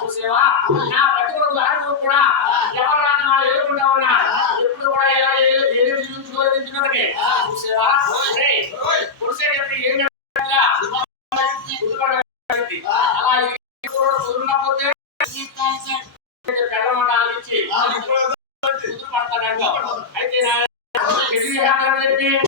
చూసావా? నా ప్రతి కొడుకు కూడా ఎవరు రాని వాళ్ళు ఎదుర్కొంటా ఉన్నారు. ఎప్పుడు కూడా ఎలా చూసుకోవాలి ఏం అలా అయితే చెప్పి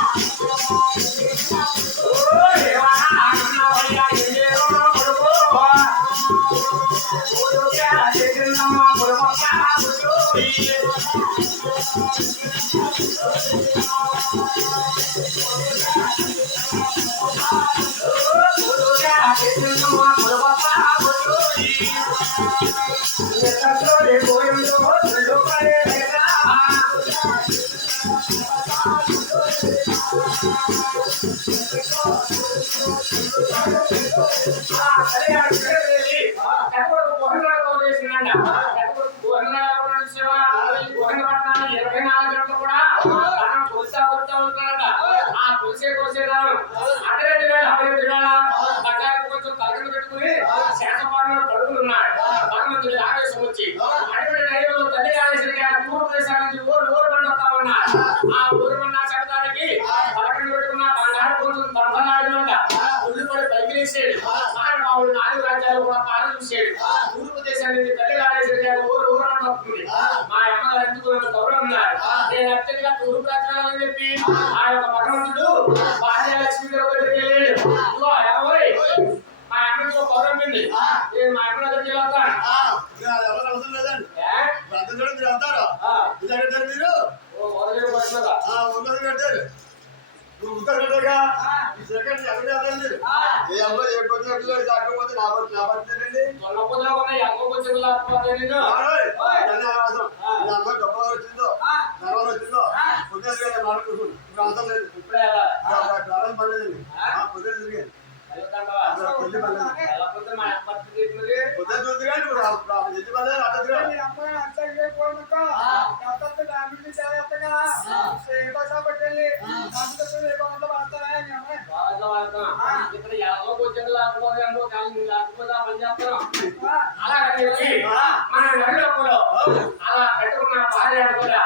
Ah, ఆ కొలిసే కొలిసేదారు వేళ వేళ కొంచెం తలకలు పెట్టుకుని శాసపాడులో పడుకున్నాడు భగవంతుడి ఆవేశం వచ్చి అటువంటి టైంలో తల్లి ఆవేశం గారు పూర్వ నుంచి ఊరు ఊరు ఉన్నారు ఆ ఊరు మంది శబ్దానికి తలకలు పెట్టుకున్న బంగారు కొంచెం దండలాడినంట ఉల్లి పడి పైకి మహానుభావుడు నాలుగు రాజ్యాలు కూడా నుంచి తల్లి ఆవేశం గారు ఊరు ఊరు మంది నన్ను గౌరవం నేను అత్యంతగా తూర్పు రాజ్యాలని చెప్పి ఆ యొక్క భగవంతుడు భార్య లక్ష్మీదేవి దగ్గరికి వెళ్ళాడు మా గౌరవం ఉంది. నేను మా దగ్గరికి వెళ్తాను ఏ? కొంచెం లేకపోతే నేను ఇప్పుడే ఎలా? వెళ్తాంటావా? వెళ్ళకపోతే మా అమ్మ తిరుగుతుంది. బాగా వాడతాం. ఇక్కడ ఎవరో కొంచెం లేకపోతే అనుకో, కానీ నువ్వు లేకపోతే ఆ పని చేస్తాం. అలా కట్టి మన నడిలోపల. అలా పెట్టుకున్న భార్య కూడా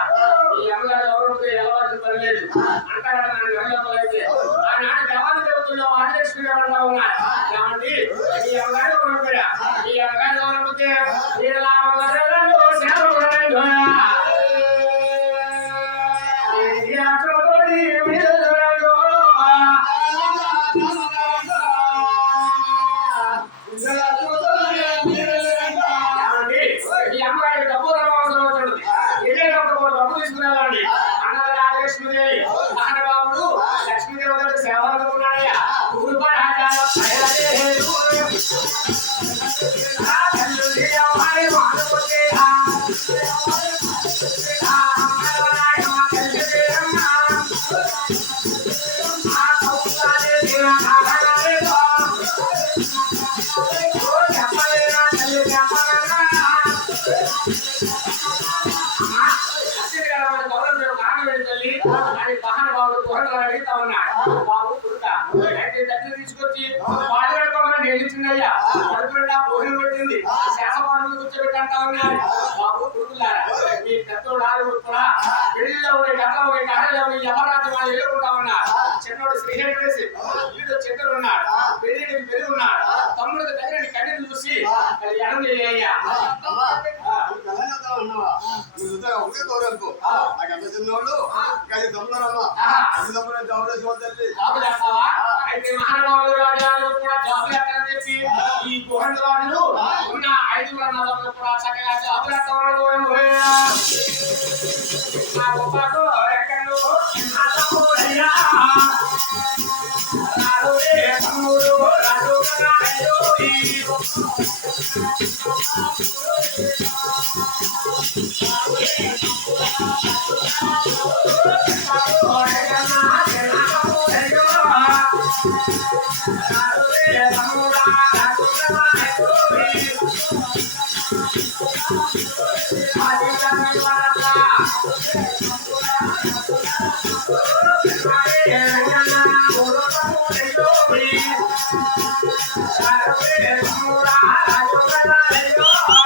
ఈ అమ్మగారు ఎవరు ఎలా పని లేదు అంటారా మన నడిలోపల అయితే ఆనాడు దేవాల దేవతల్లో ఆదిలక్ష్మి ఎవరు ఉన్నారు ఏమండి? ఈ అమ్మగారు ఎవరు ఈ అమ్మగారు ఎవరు అయలేదు. ఆ బాబు కొడుకులారా? మీ కూడా పెళ్ళిలో ఉండే కథలో ఉండే కథలో ఉండే యమరాజు వాళ్ళు ఎదుర్కొంటా ఉన్నారు చిన్నోడు శ్రీహరి వేసి వీడు చిన్నడు ఉన్నాడు. పెళ్ళిడికి పెరిగి ఉన్నాడు. తమ్ముడికి దగ్గర కన్నీరు చూసి ఎడం చేయ్యా మహానుభావులు ఈ గుహండ వాళ్ళు ఉన్న ఐదుగురు అన్నదమ్ములు కూడా చేస్తామని నా గొప్పకు ఎక్కడో నా తమ్ముడయ్యా. రాడు రే よかった。